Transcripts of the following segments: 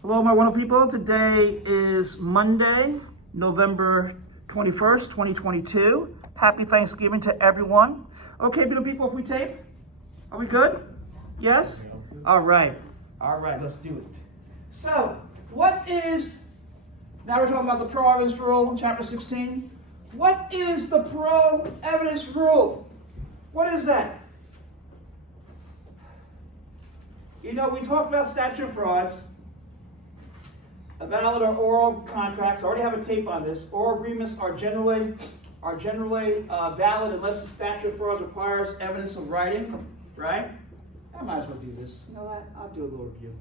Hello, my wonderful people. Today is Monday, November 21st, 2022. Happy Thanksgiving to everyone. Okay, beautiful people, if we tape, are we good? Yes? All right, let's do it. So, now we're talking about the pro-evidence rule, chapter 16. What is the pro-evidence rule? What is that? You know, we talked about statute of frauds. Valid or oral contracts, I already have a tape on this. Oral agreements are generally valid unless the statute of frauds requires evidence of writing, right? I might as well do this. You know what? I'll do a little review.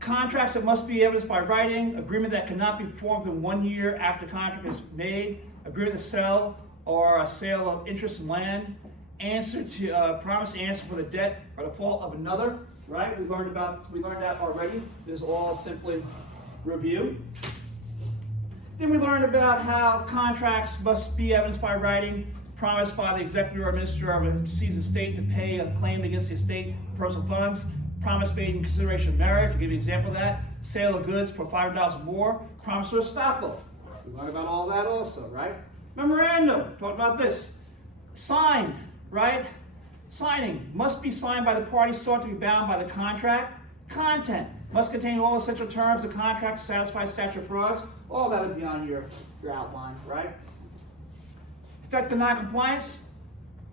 Contracts that must be evidenced by writing, agreement that cannot be performed in 1 year after the contract is made, agreement to sell or a sale of interest in land, promise to answer for the debt or default of another. Right? We learned that already. This is all simply review. Then we learned about how contracts must be evidenced by writing, promised by the executor or administrator of a deceased estate to pay a claim against the estate for personal funds, promise made in consideration of marriage, to give you an example of that, sale of goods for $5 or more, promise to estoppel. We learned about all that also, right? Memorandum, talk about this. Signed, right? Signing must be signed by the parties sought to be bound by the contract. Content must contain all essential terms of the contract to satisfy statute of frauds. All that would be on your outline, right? Effect of non-compliance,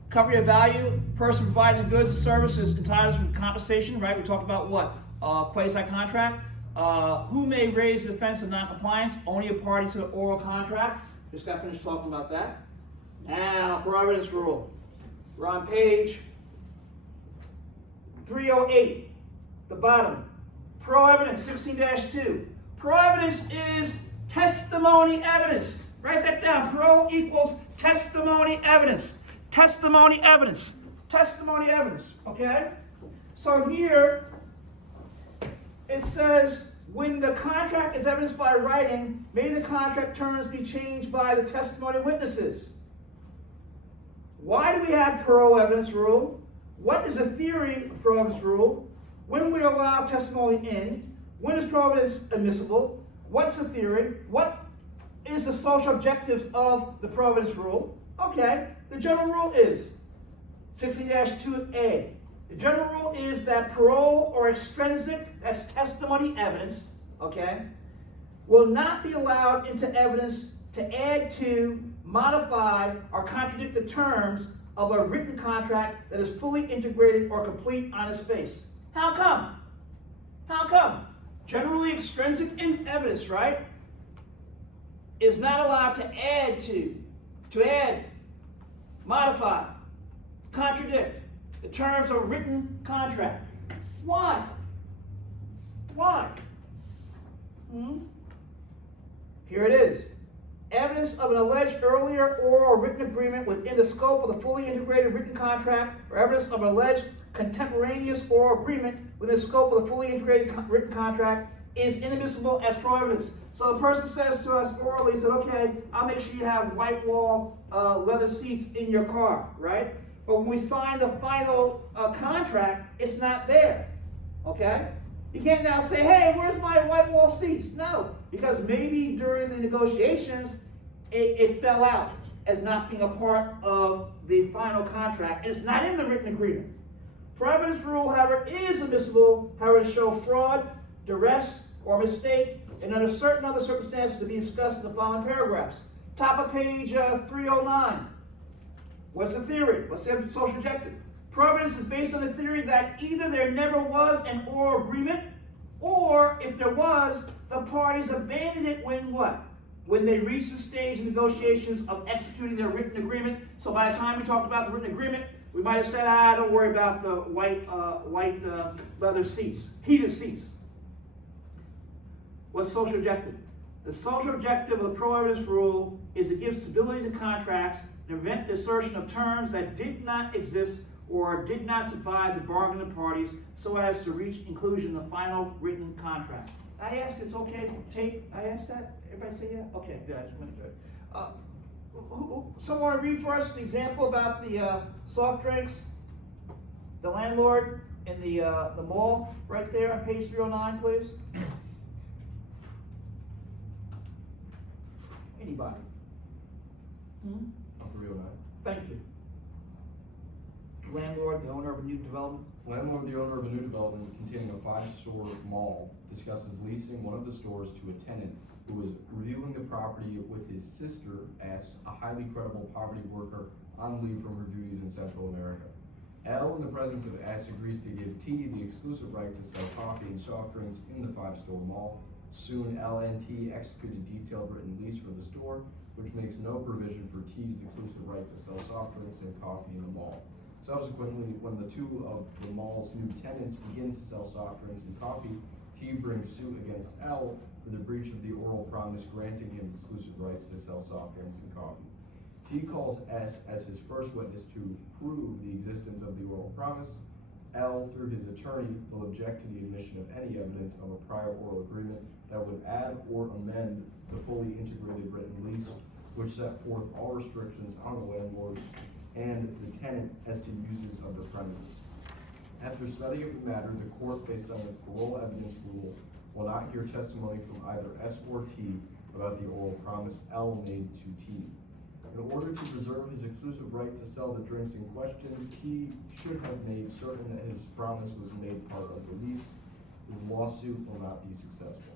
recovery of value, person providing goods and services entitled to compensation, right? We talked about what? Quasi-contract. Who may raise the defense of non-compliance? Only a party to the oral contract. Just got finished talking about that. Now, pro-evidence rule. We're on page 308, the bottom. Pro-evidence 16-2. Pro-evidence is testimony evidence. Write that down. Pro equals testimony evidence. Testimony evidence. Testimony evidence. Okay? So here it says, when the contract is evidenced by writing, may the contract terms be changed by the testimony of witnesses. Why do we have pro-evidence rule? What is the theory of pro-evidence rule? When we allow testimony in? When is pro-evidence admissible? What's the theory? What is the social objective of the pro-evidence rule? Okay, the general rule is 16-2A. The general rule is that parole or extrinsic, that's testimony evidence, okay, will not be allowed into evidence to add to, modify, or contradict the terms of a written contract that is fully integrated or complete on its face. How come? How come? Generally, extrinsic evidence, right, is not allowed to add to, modify, contradict the terms of a written contract. Why? Why? Here it is. Evidence of an alleged earlier oral or written agreement within the scope of the fully integrated written contract, or evidence of an alleged contemporaneous oral agreement within the scope of the fully integrated written contract is inadmissible as pro-evidence. So the person says to us orally, said, okay, I'll make sure you have white wall leather seats in your car, right? But when we sign the final contract, it's not there, okay? You can't now say, hey, where's my white wall seats? No, because maybe during the negotiations, it fell out as not being a part of the final contract. It's not in the written agreement. Pro-evidence rule, however, is admissible, however, to show fraud, duress, or mistake, and under certain other circumstances to be discussed in the following paragraphs. Top of page 309. What's the theory? What's the social objective? Pro-evidence is based on the theory that either there never was an oral agreement, or if there was, the parties abandoned it when what? When they reached the stage of negotiations of executing their written agreement. So by the time we talked about the written agreement, we might have said, don't worry about the white leather seats, heated seats. What's social objective? The social objective of the pro-evidence rule is to give stability to contracts and prevent the assertion of terms that did not exist or did not survive the bargain of parties so as to reach inclusion in the final written contract. I ask, it's okay to tape? I asked that? Everybody say yeah? Okay, good. Someone want to read for us the example about the soft drinks? The landlord in the mall right there on page 309, please? Anybody? Hmm? 309. Thank you. Landlord, the owner of a new development. Landlord, the owner of a new development containing a 5-store mall, discusses leasing one of the stores to a tenant who was reviewing the property with his sister as a highly credible poverty worker on leave from her duties in Central America. L, in the presence of S, agrees to give T the exclusive right to sell coffee and soft drinks in the 5-store mall. Soon, L and T execute a detailed written lease for the store, which makes no provision for T's exclusive right to sell soft drinks and coffee in the mall. Subsequently, when the two of the mall's new tenants begin to sell soft drinks and coffee, T brings suit against L for the breach of the oral promise granting him exclusive rights to sell soft drinks and coffee. T calls S as his first witness to prove the existence of the oral promise. L, through his attorney, will object to the admission of any evidence of a prior oral agreement that would add or amend the fully integrated written lease, which set forth all restrictions on the landlord and the tenant as to uses of the premises. After study of the matter, the court, based on the parole evidence rule, will not hear testimony from either S or T about the oral promise L made to T. In order to preserve his exclusive right to sell the drinks in question, T should have made certain that his promise was made part of the lease. His lawsuit will not be successful.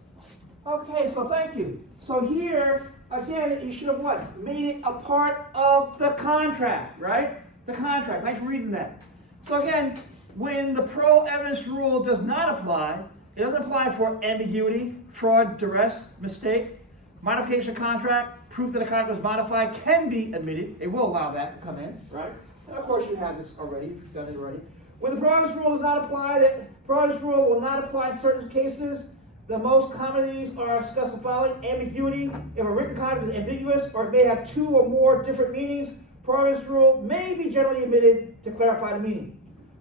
Okay, so thank you. So here, again, you should have what? Made it a part of the contract, right? The contract. Nice reading that. So again, when the parole evidence rule does not apply, it doesn't apply for ambiguity, fraud, duress, mistake, modification of contract, proof that a contract was modified can be admitted. It will allow that to come in, right? And of course you have this already, you've done it already. When the parole evidence rule does not apply, the parole evidence rule will not apply in certain cases. The most common of these are discussed the following: ambiguity. If a written contract is ambiguous or it may have 2 or more different meanings, parole evidence rule may be generally omitted to clarify the meaning.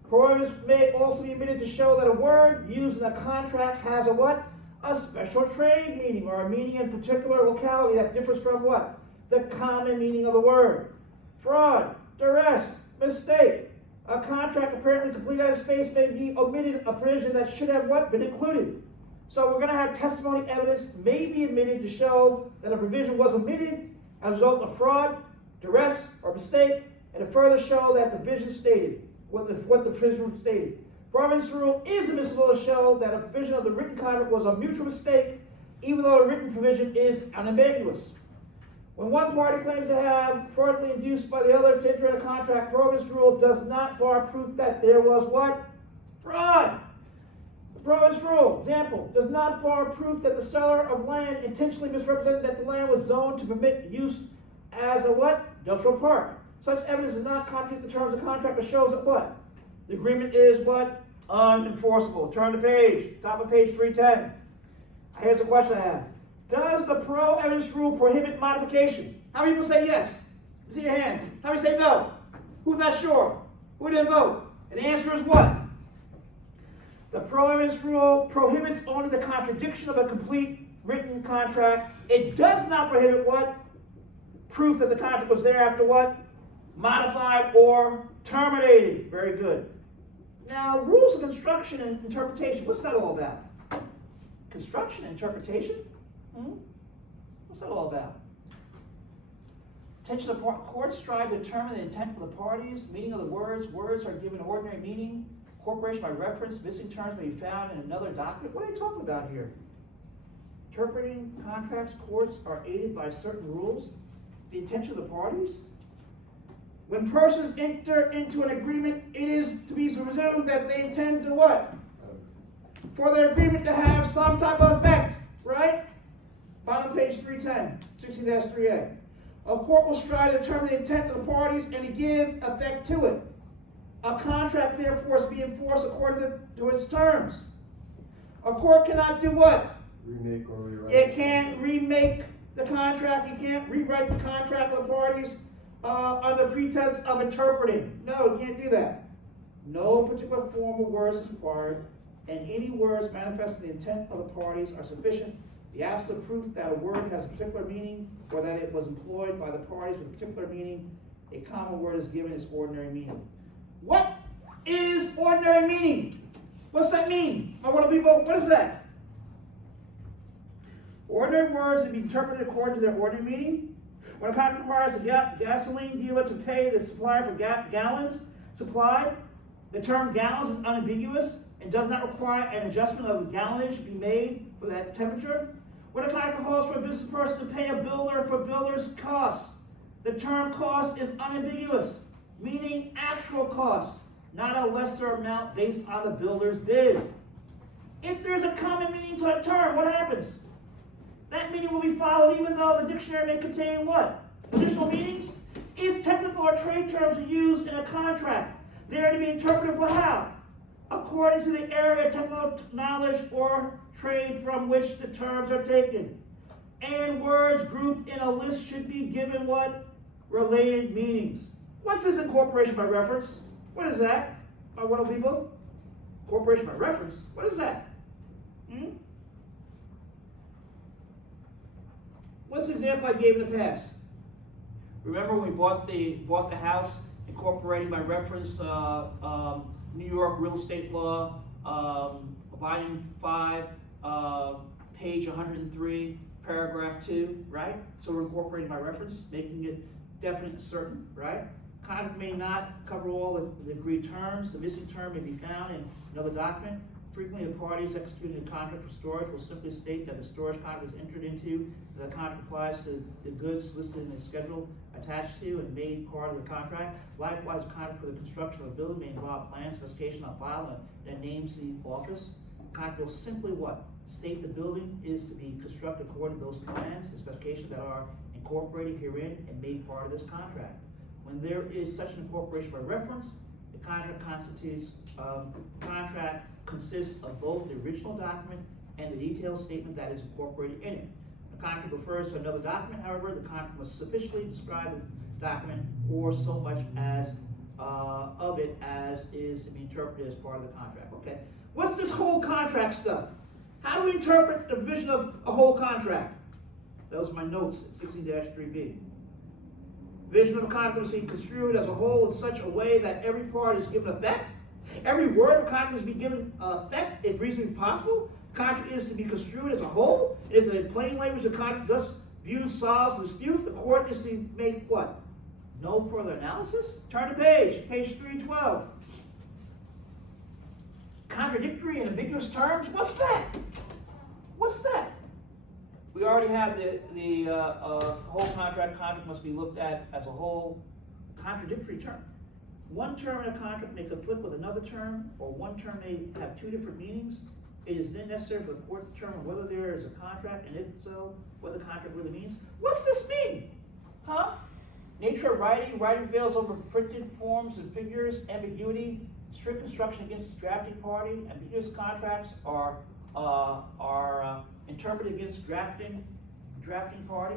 Parole evidence may also be omitted to show that a word used in a contract has a what? A special trade meaning, or a meaning in a particular locality that differs from what? The common meaning of the word. Fraud, duress, mistake. A contract apparently complete on its face may be omitted a provision that should have what? Been included. So we're going to have testimony evidence may be admitted to show that a provision was omitted as a result of fraud, duress, or mistake, and to further show that the provision stated, what the provision stated. Parole evidence rule is admissible to show that a provision of the written contract was a mutual mistake, even though the written provision is unambiguous. When one party claims to have fraudulently induced by the other to enter a contract, parole evidence rule does not bar proof that there was what? Fraud. The parole evidence rule, example, does not bar proof that the seller of land intentionally misrepresented that the land was zoned to permit use as a what? Industrial park. Such evidence does not contradict the terms of the contract, but shows that what? The agreement is what? Unenforceable. Turn the page. Top of page 310. Here's a question I have. Does the parole evidence rule prohibit modification? How many people say yes? See your hands. How many say no? Who's not sure? Who didn't vote? And the answer is what? The parole evidence rule prohibits only the contradiction of a complete written contract. It does not prohibit what? Proof that the contract was thereafter what? Modified or terminated. Very good. Now, rules of construction and interpretation, what's that all about? Construction and interpretation? What's that all about? Attention of the courts strive to determine the intent of the parties, meaning of the words. Words are given ordinary meaning. Incorporation by reference. Missing terms may be found in another document. What are you talking about here? Interpreting contracts, courts are aided by certain rules. The intention of the parties. When persons enter into an agreement, it is to be presumed that they intend to what? For their agreement to have some type of effect, right? Bottom page 310, 16-3A. A court will strive to determine the intent of the parties and to give effect to it. A contract, therefore, is to be enforced according to its terms. A court cannot do what? Remake or rewrite. It can't remake the contract. You can't rewrite the contract of the parties under pretense of interpreting. No, you can't do that. No particular form of words is required, and any words manifesting the intent of the parties are sufficient. The absence of proof that a word has a particular meaning or that it was employed by the parties with a particular meaning, a common word is given its ordinary meaning. What is ordinary meaning? What's that mean? My wonderful people, what is that? Ordinary words to be interpreted according to their ordinary meaning. When a contract requires a gasoline dealer to pay the supplier for gallons supplied, the term gallons is unambiguous and does not require an adjustment of the gallonage to be made for that temperature. When a contract calls for a business person to pay a builder for builder's costs, the term cost is unambiguous, meaning actual costs, not a lesser amount based on the builder's bid. If there's a common meaning to a term, what happens? That meaning will be followed even though the dictionary may contain what? Additional meanings? If technical or trade terms are used in a contract, they are to be interpreted well how? According to the area of technical knowledge or trade from which the terms are taken. And words grouped in a list should be given what? Related meanings. What's this incorporation by reference? What is that, my wonderful people? Incorporation by reference? What is that? What's the example I gave in the past? Remember when we bought the house, incorporating by reference New York real estate law, volume 5, page 103, paragraph 2, right? So we're incorporating by reference, making it definite and certain, right? Contract may not cover all the agreed terms. The missing term may be found in another document. Frequently, the parties executing the contract for storage will simply state that the storage contract was entered into, that the contract applies to the goods listed in the schedule attached to and made part of the contract. Likewise, a contract for the construction of a building may involve plans, specification on file, and names the office. The contract will simply what? State the building is to be constructed according to those plans and specifications that are incorporated herein and made part of this contract. When there is such an incorporation by reference, the contract consists of both the original document and the detailed statement that is incorporated in it. The contract refers to another document, however, the contract must sufficiently describe the document or so much as of it as is to be interpreted as part of the contract. Okay, what's this whole contract stuff? How do we interpret the division of a whole contract? Those are my notes at 16-3B. Vision of a contract must be construed as a whole in such a way that every part is given effect. Every word of a contract must be given effect if reasonably possible. The contract is to be construed as a whole. If the plain language of the contract thus views solves the dispute, the court is to make what? No further analysis? Turn to page 312. Contradictory and ambiguous terms? What's that? What's that? We already have the whole contract. Contract must be looked at as a whole. Contradictory term. One term in a contract may conflict with another term, or one term may have two different meanings. It is then necessary for the court to determine whether there is a contract, and if so, what the contract really means. What's this mean? Huh? Nature of writing. Writing veils over printed forms and figures. Ambiguity. Strict construction against the drafting party. Ambiguous contracts are interpreted against drafting party.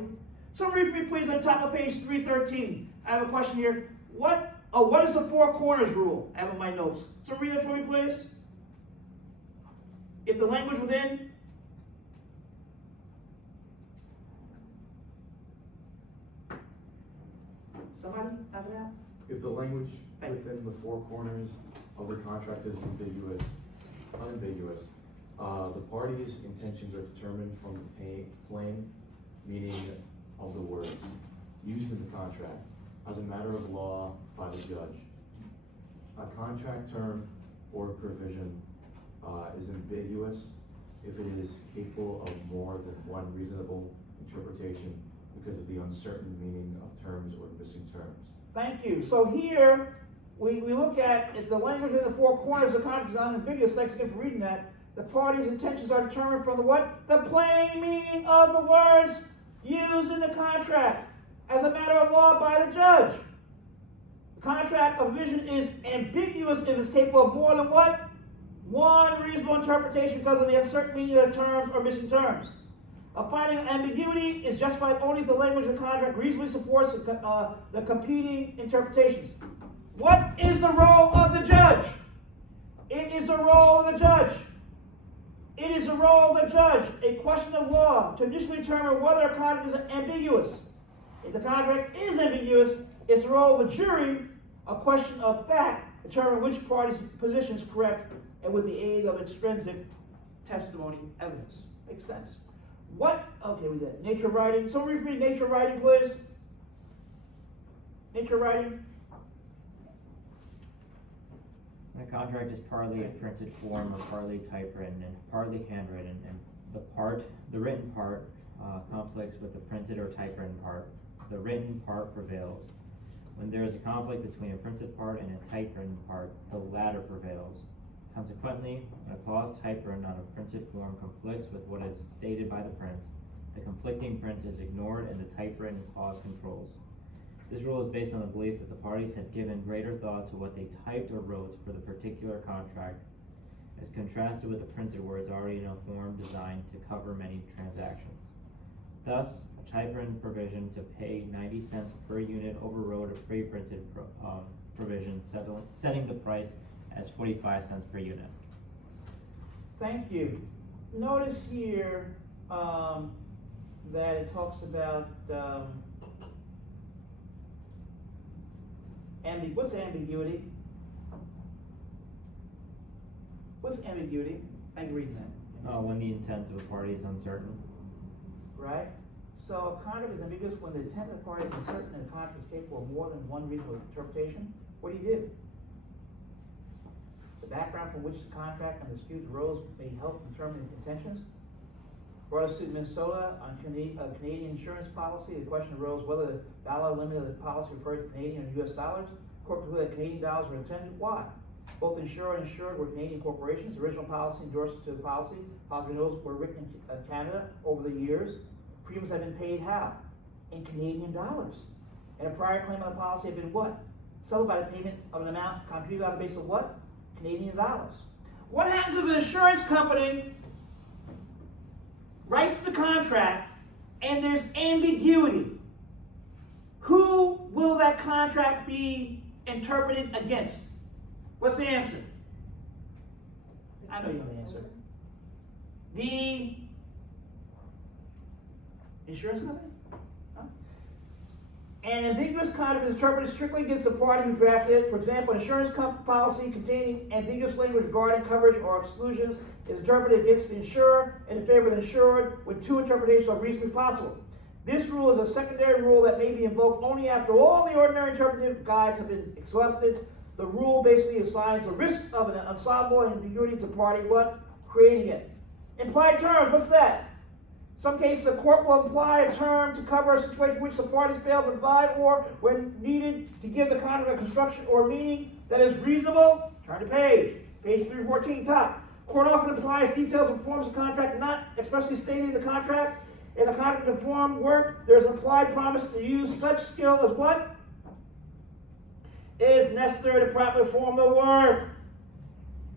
So read for me, please, on top of page 313. I have a question here. What is the four corners rule? I have in my notes. So read it for me, please. If the language within somebody have that? If the language within the four corners of the contract is unambiguous, the parties' intentions are determined from the plain meaning of the words used in the contract as a matter of law by the judge. A contract term or provision is ambiguous if it is capable of more than one reasonable interpretation because of the uncertain meaning of terms or missing terms. Thank you. So here, we look at if the language in the four corners of the contract is unambiguous. Thanks again for reading that. The parties' intentions are determined from the what? The plain meaning of the words used in the contract as a matter of law by the judge. The contract of vision is ambiguous if it's capable of more than what? One reasonable interpretation because of the uncertain meaning of the terms or missing terms. A finding of ambiguity is justified only if the language of the contract reasonably supports the competing interpretations. What is the role of the judge? It is the role of the judge. It is the role of the judge, a question of law, to initially determine whether a contract is ambiguous. If the contract is ambiguous, it's the role of the jury, a question of fact, determine which party's position is correct, and with the aid of extrinsic testimony evidence. Makes sense. Okay, we did it. Nature writing. Someone read for me nature writing, please. Nature writing. The contract is partly a printed form or partly typewritten and partly handwritten, and the written part conflicts with the printed or typewritten part. The written part prevails. When there is a conflict between a printed part and a typewritten part, the latter prevails. Consequently, when a clause typewritten on a printed form conflicts with what is stated by the print, the conflicting print is ignored and the typewritten clause controls. This rule is based on the belief that the parties had given greater thought to what they typed or wrote for the particular contract, as contrasted with the printed words already in a form designed to cover many transactions. Thus, a typewritten provision to pay 90 cents per unit overrode a pre-printed provision setting the price as 45 cents per unit. Thank you. Notice here that it talks about what's ambiguity? What's ambiguity? I can read that. When the intent of a party is uncertain. Right? So a contract is ambiguous when the intent of the party is uncertain and the contract is capable of more than one reasonable interpretation. What do? The background from which the contract and disputes arose may help determine the contentions. Brought us to Minnesota on Canadian insurance policy. The question arose whether the dollar limit of the policy referred to Canadian or U.S. dollars. The court concluded that Canadian dollars were intended. Why? Both insurer and insured were Canadian corporations. The original policy endorsed to the policy. Policy renewals were written in Canada over the years. Premiums have been paid how? In Canadian dollars. And a prior claim on the policy had been what? Settled by the payment of an amount computed on the basis of what? Canadian dollars. What happens if an insurance company writes the contract and there's ambiguity? Who will that contract be interpreted against? What's the answer? I know you know the answer. The insurance company? Huh? An ambiguous contract is interpreted strictly against the party who drafted it. For example, an insurance policy containing ambiguous language regarding coverage or exclusions is interpreted against the insurer and in favor of the insured when two interpretations are reasonably possible. This rule is a secondary rule that may be invoked only after all the ordinary interpretive guides have been exhausted. The rule basically assigns the risk of an unsolvable ambiguity to the party what? Creating it. Implied terms, what's that? In some cases, the court will apply a term to cover a situation in which the parties fail to provide or, when needed, to give the contract a construction or meaning that is reasonable. Turn to page 314, top. Court often applies details and forms of contract not expressly stated in the contract. In a contract to perform work, there is an implied promise to use such skill as what? Is necessary to properly perform the work.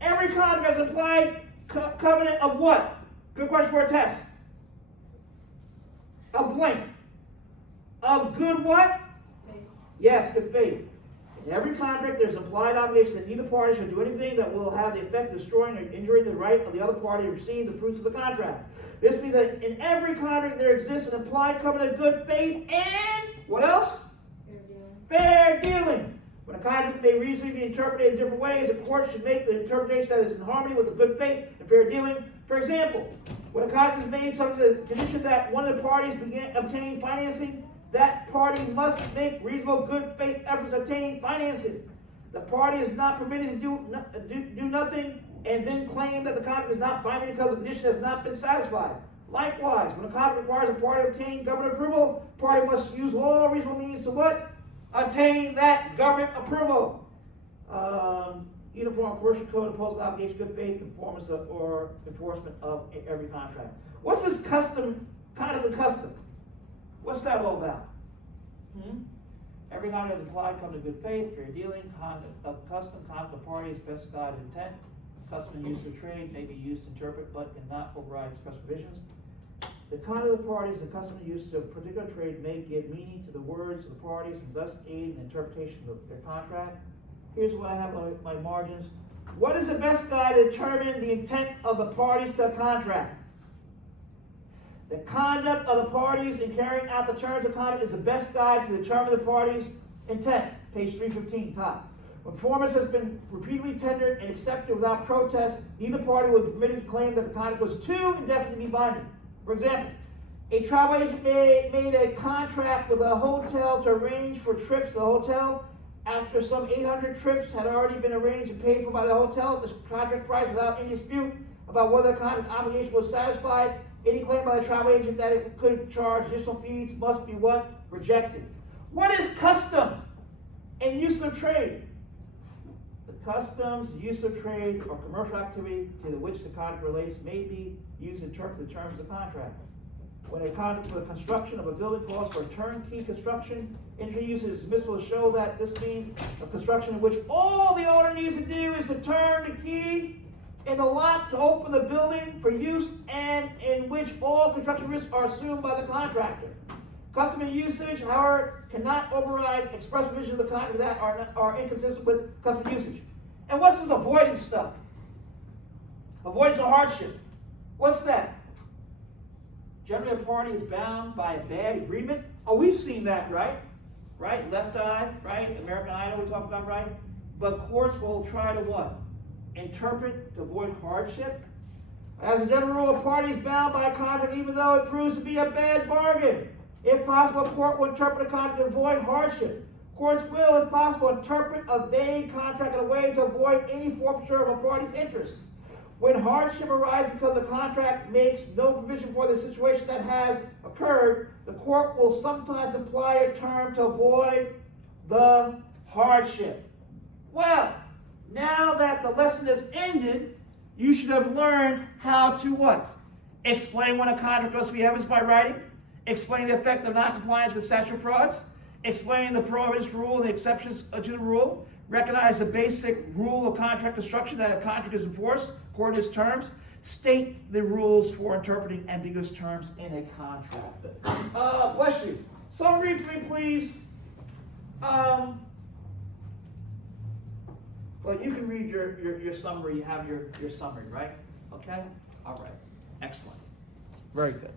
Every contract has implied covenant of what? Good question for a test. A blank. Of good what? Faith. Yes, good faith. In every contract, there's implied obligation that neither party shall do anything that will have the effect of destroying or injuring the right of the other party to receive the fruits of the contract. This means that in every contract there exists an implied covenant of good faith and what else? Fair dealing. Fair dealing. When a contract may reasonably be interpreted in different ways, a court should make the interpretation that is in harmony with the good faith and fair dealing. For example, when a contract is made subject to the condition that one of the parties obtain financing, that party must make reasonable good faith efforts to obtain financing. The party is not permitted to do nothing and then claim that the contract is not binding because the condition has not been satisfied. Likewise, when a contract requires a party to obtain government approval, the party must use all reasonable means to what? Obtain that government approval. Uniform Commercial Code imposes obligation, good faith, conformance of, or enforcement of every contract. What's this custom, kind of a custom? What's that all about? Every contract has implied covenant of good faith, fair dealing, conduct of custom, conduct of parties, specified intent. Custom and use of trade may be used to interpret but cannot override express provisions. The conduct of the parties, the custom and use of a particular trade may give meaning to the words of the parties and thus aid in interpretation of their contract. Here's what I have on my margins. What is the best guide to determine the intent of the parties to a contract? The conduct of the parties in carrying out the terms of contract is the best guide to determine the parties' intent. Page 315, top. When performance has been repeatedly tendered and accepted without protest, neither party will be permitted to claim that the contract was too indefinite to be binding. For example, a travel agent made a contract with a hotel to arrange for trips to the hotel. After some 800 trips had already been arranged and paid for by the hotel at the contract price without any dispute about whether the contract obligation was satisfied, any claim by the travel agent that it could charge additional fees must be what? Rejected. What is custom and use of trade? The customs, use of trade, or commercial activity to which the contract relates may be used to interpret the terms of the contract. When a contract for the construction of a building calls for a turnkey construction, industry uses dismissal to show that this means a construction in which all the owner needs to do is to turn the key in the lock to open the building for use, and in which all construction risks are assumed by the contractor. Custom and usage, however, cannot override express provisions of the contract that are inconsistent with custom usage. And what's this avoidance stuff? Avoidance of hardship. What's that? Generally, a party is bound by a bad agreement. Oh, we've seen that, right? Right? Left Eye, right? American Idol, we talked about, right? But courts will try to what? Interpret to avoid hardship. As a general rule, a party is bound by a contract even though it proves to be a bad bargain. If possible, a court will interpret a contract to avoid hardship. Courts will, if possible, interpret a vague contract in a way to avoid any forfeiture of a party's interest. When hardship arises because the contract makes no provision for the situation that has occurred, the court will sometimes apply a term to avoid the hardship. Well, now that the lesson has ended, you should have learned how to what? Explain when a contract must be evidenced by writing, explain the effect of noncompliance with statutory frauds, explain the prohibitions rule and the exceptions to the rule, recognize the basic rule of contract construction that a contract is enforced according to its terms, state the rules for interpreting ambiguous terms in a contract. Bless you. Someone read for me, please. Well, you can read your summary. You have your summary, right? Okay? All right. Excellent. Very good.